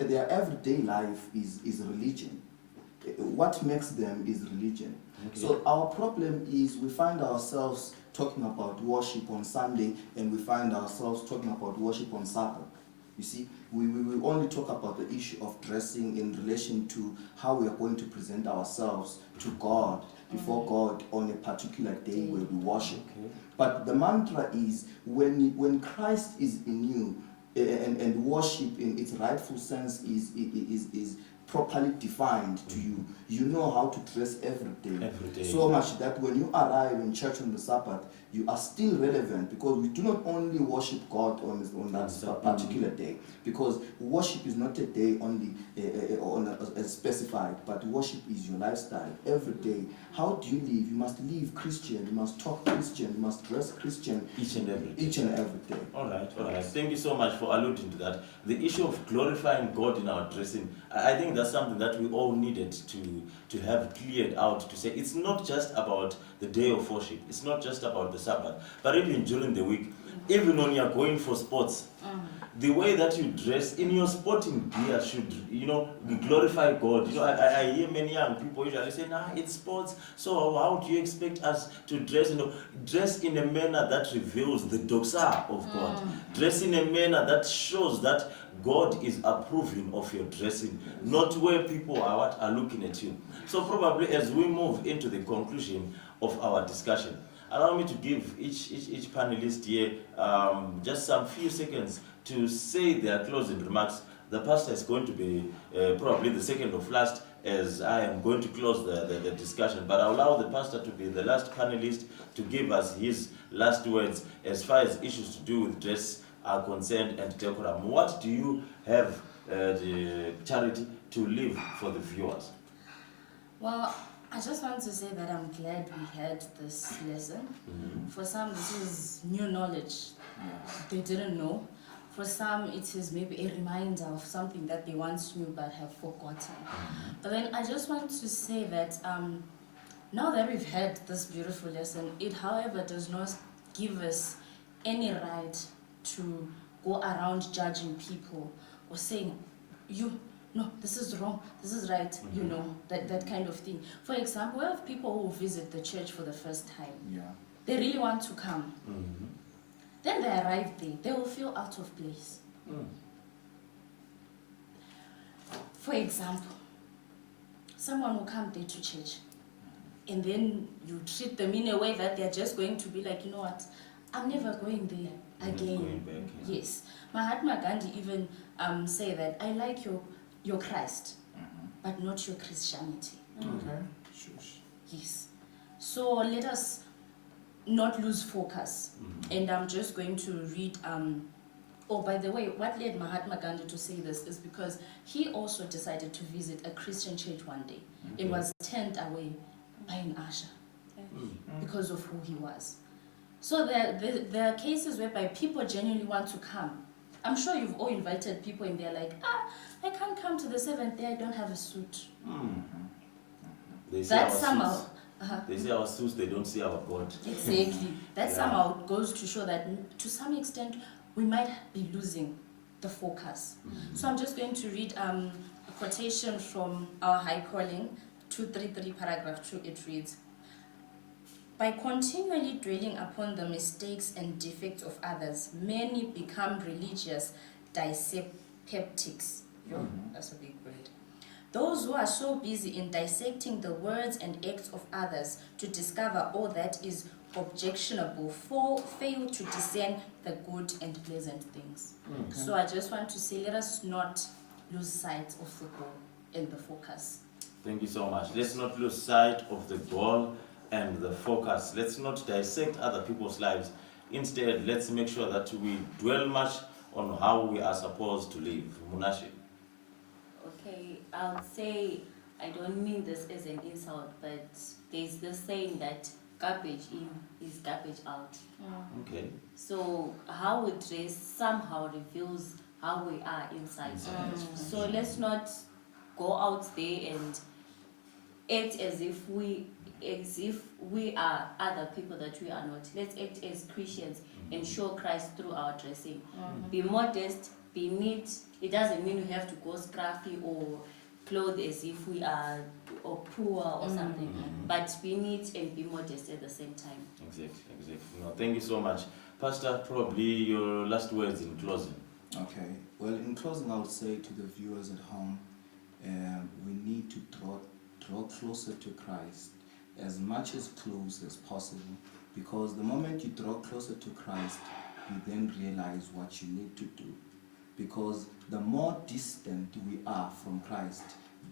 their everyday life is religion. What makes them is religion. Okay. So our problem is we find ourselves talking about worship on Sunday, and we find ourselves talking about worship on Sabbath. You see, we only talk about the issue of dressing in relation to how we are going to present ourselves to God, before God, on a particular day where we worship. Okay. But the mantra is when Christ is in you, and worship in its rightful sense is properly defined to you, you know how to dress every day. Every day. So much that when you arrive in church on the Sabbath, you are still relevant, because we do not only worship God on that particular day, because worship is not a day only specified, but worship is your lifestyle every day. How do you live? You must live Christian, you must talk Christian, you must dress Christian Each and every day. each and every day. All right. Thank you so much for alluding to that. The issue of glorifying God in our dressing, I think that's something that we all needed to have cleared out, to say it's not just about the day of worship, it's not just about the Sabbath, but even during the week, even when you're going for sports, the way that you dress in your sporting gear should, glorify God. I hear many young people usually say, nah, it's sports, so how do you expect us to dress? Dress in a manner that reveals the doxa of God. Dress in a manner that shows that God is approving of your dressing, not where people are looking at you. So probably as we move into the conclusion of our discussion, allow me to give each panelist here just some few seconds to say their closing remarks. The pastor is going to be probably the second of last, as I am going to close the discussion. But I'll allow the pastor to be the last panelist to give us his last words as far as issues to do with dress are concerned and decorum. What do you have the charity to leave for the viewers? Well, I just want to say that I'm glad we had this lesson. For some, this is new knowledge. They didn't know. For some, it is maybe a reminder of something that they once knew but have forgotten. But then I just want to say that now that we've had this beautiful lesson, it, however, does not give us any right to go around judging people or saying, no, this is wrong, this is right, that kind of thing. For example, we have people who visit the church for the first time. Yeah. They really want to come. Then they arrive there, they will feel out of place. For example, someone will come there to church, and then you treat them in a way that they're just going to be like, you know what, I'm never going there again. Going back, yeah. Yes. Mahatma Gandhi even say that, I like your Christ, but not your Christianity. Okay. Shush. Yes. So let us not lose focus. And I'm just going to read, oh, by the way, what led Mahatma Gandhi to say this is because he also decided to visit a Christian church one day and was turned away by an usher because of who he was. So there are cases whereby people genuinely want to come. I'm sure you've all invited people and they're like, I can't come to the 7th day, I don't have a suit. They say That our somehow, suits. They say our suits, they don't see our God. exactly. That Yeah. somehow goes to show that to some extent we might be losing the focus. So I'm just going to read a quotation from our High Calling, 233 paragraph 2. It reads, by continually dwelling upon the mistakes and defects of others, many become religious dyspeptics. That's a big word. Those who are so busy in dissecting the words and acts of others to discover all that is objectionable fail to discern the good and pleasant things. So I just want to say, let us not lose sight of the goal and the focus. Thank you so much. Let's not lose sight of the goal and the focus. Let's not dissect other people's lives. Instead, let's make sure that we dwell much on how we are supposed to live. Munashi. Okay, I'll say, I don't mean this as an insult, but there's this saying that garbage in is garbage out. Okay. So how we dress somehow reveals how we are inside. So let's not go out there and act as if we are other people that we are not. Let's act as Christians and show Christ through our dressing. Be modest, be neat. It doesn't mean we have to go scruffy or clothe as if we are or poor or something, but be neat and be modest at the same time. Exactly. No, thank you so much. Pastor, probably your last words in closing. Okay. Well, in closing, I would say to the viewers at home, we need to draw closer to Christ, as much as close as possible, because the moment you draw closer to Christ, you then realize what you need to do. Because the more distant we are from Christ,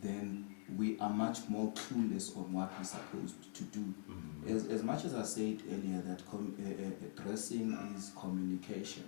then we are much more clueless on what we're supposed to do. As much as I said earlier that dressing is communication.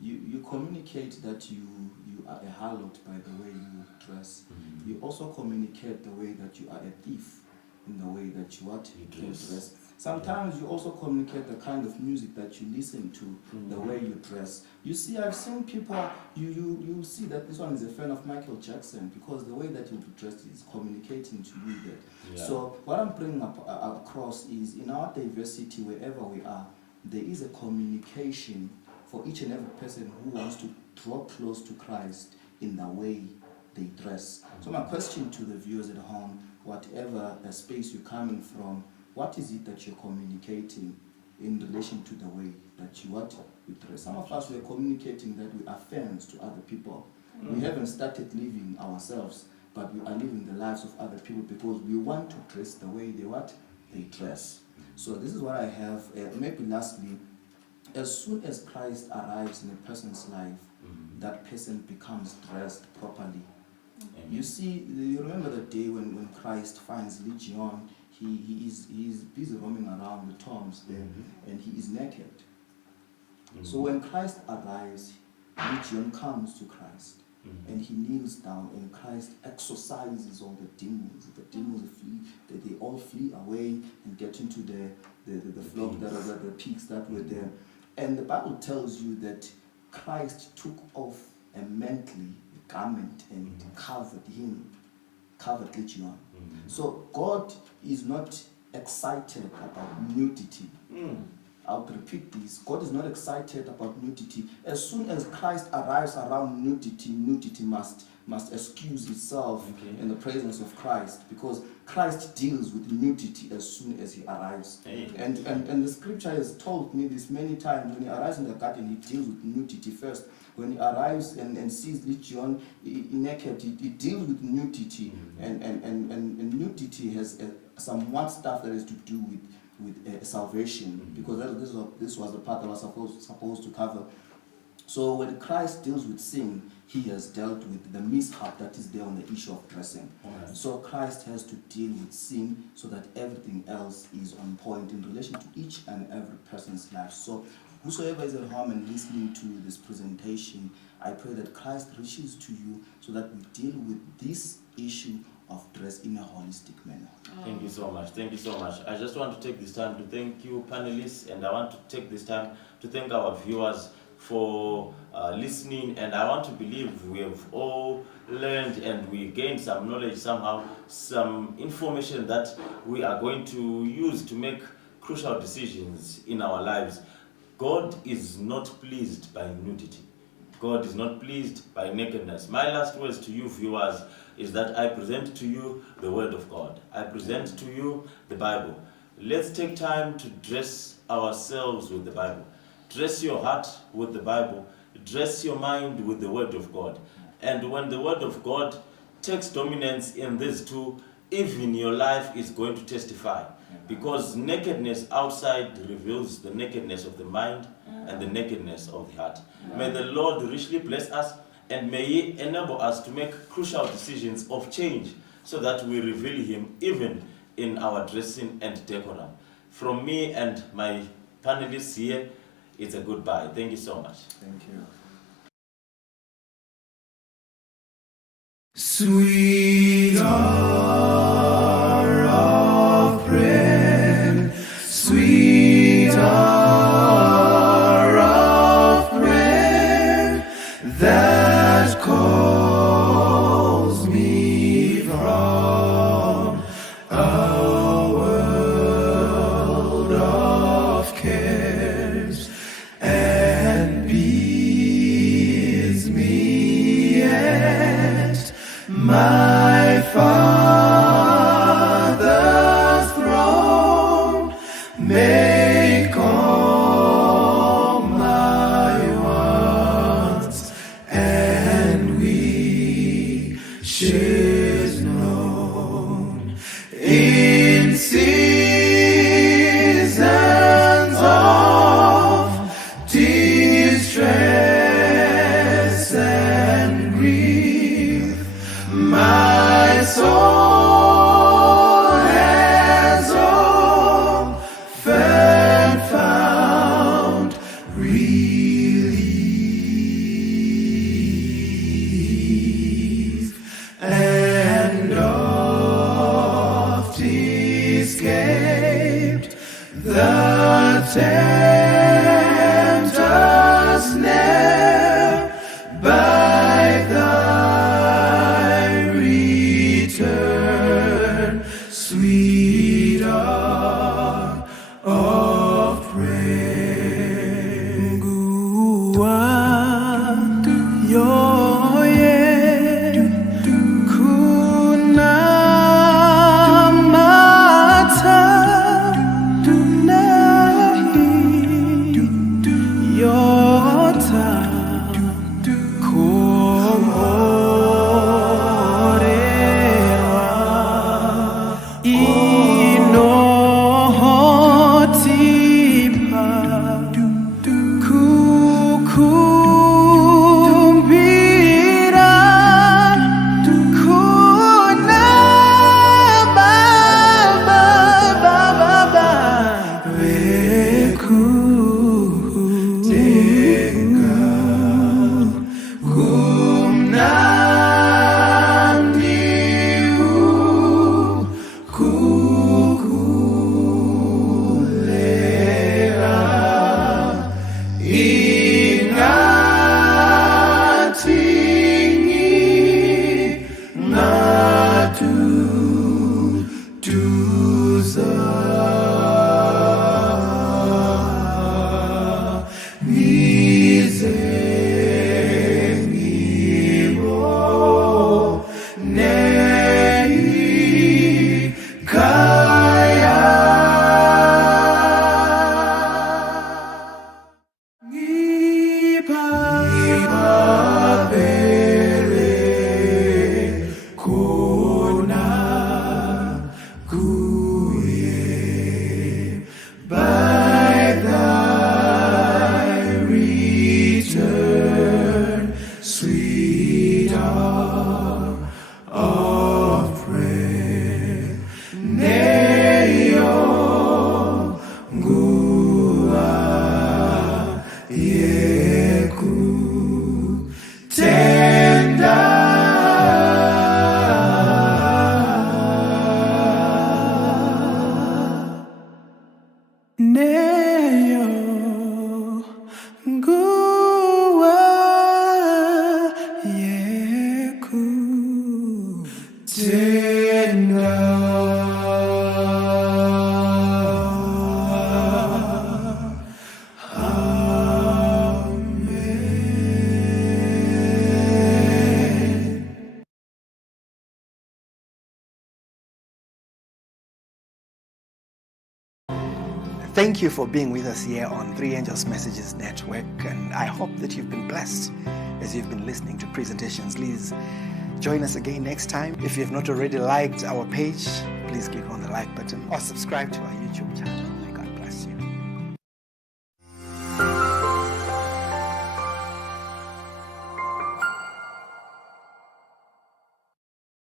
You communicate that you are a harlot by the way you dress. You also communicate the way that you are a thief in the way that you dress. Sometimes you also communicate the kind of music that you listen to, the way you dress. You see, I've seen people, you see that this one is a fan of Michael Jackson because the way that you dress is communicating to you that. Yeah. So what I'm bringing across is in our diversity, wherever we are, there is a communication for each and every person who wants to draw close to Christ in the way they dress. So my question to the viewers at home, whatever space you're coming from, what is it that you're communicating in relation to the way that you dress? Some of us, we're communicating that we are fans to other people. We haven't started living ourselves, but we are living the lives of other people because we want to dress the way they dress. So this is what I have. Maybe lastly, as soon as Christ arrives in a person's life, that person becomes dressed properly. You see, you remember the day when Christ finds Legion, he is busy roaming around the tombs there, and he is naked. So when Christ arrives, Legion comes to Christ, and he kneels down, and Christ exorcises all the demons. The demons flee, they all flee away and get into the flock, the pigs that were there. And the Bible tells you that Christ took off a mantle, a garment, and covered Legion. So God is not excited about nudity. I'll repeat this. God is not excited about nudity. As soon as Christ arrives around nudity must excuse itself in the presence of Christ, because Christ deals with nudity as soon as he arrives. And the scripture has told me this many times. When he arrives in the garden, he deals with nudity first. When he arrives and sees Legion naked, he deals with nudity. And nudity has some one stuff that has to do with salvation, because this was the part that was supposed to cover. So when Christ deals with sin, he has dealt with the mishap that is there on the issue of dressing. So Christ has to deal with sin so that everything else is on point in relation to each and every person's life. So whosoever is at home and listening to this presentation, I pray that Christ reaches to you so that we deal with this issue of dress in a holistic manner. Thank you so much. Thank you so much. I just want to take this time to thank you, panelists, and I want to take this time to thank our viewers for listening. And I want to believe we have all learned and we gained some knowledge somehow, some information that we are going to use to make crucial decisions in our lives. God is not pleased by nudity. God is not pleased by nakedness. My last words to you viewers is that I present to you the Word of God. I present to you the Bible. Let's take time to dress ourselves with the Bible. Dress your heart with the Bible. Dress your mind with the Word of God. And when the Word of God takes dominance in these two, even your life is going to testify. Because nakedness outside reveals the nakedness of the mind and the nakedness of the heart. May the Lord richly bless us, and may He enable us to make crucial decisions of change so that we reveal Him even in our dressing and decorum. From me and my panelists here, it's a goodbye. Thank you so much. Thank you. Sweet hour of prayer, sweet hour of prayer, that calls me from my Father's throne. Make all my wants and wishes known. In seasons of distress and grief, my soul has often found relief, and oft escaped the tempter's snare by thy return, sweet hour of prayer. Gua yoye kunamata nahi yota komorewa inohotipa kukumbira kunababa wekuteka kumnandiu kukulera ingatingi ngatutuza nizengibo nei kaya ngibabele khona kuye by thy return, sweet hour of prayer. Neyo ngua yeku tenda neyo ngua yeku tenda. Thank you for being with us here on Three Angels Messages Network, and I hope that you've been blessed as you've been listening to presentations. Please join us again next time. If you have not already liked our page, please click on the like button or subscribe to our YouTube channel. May God bless you.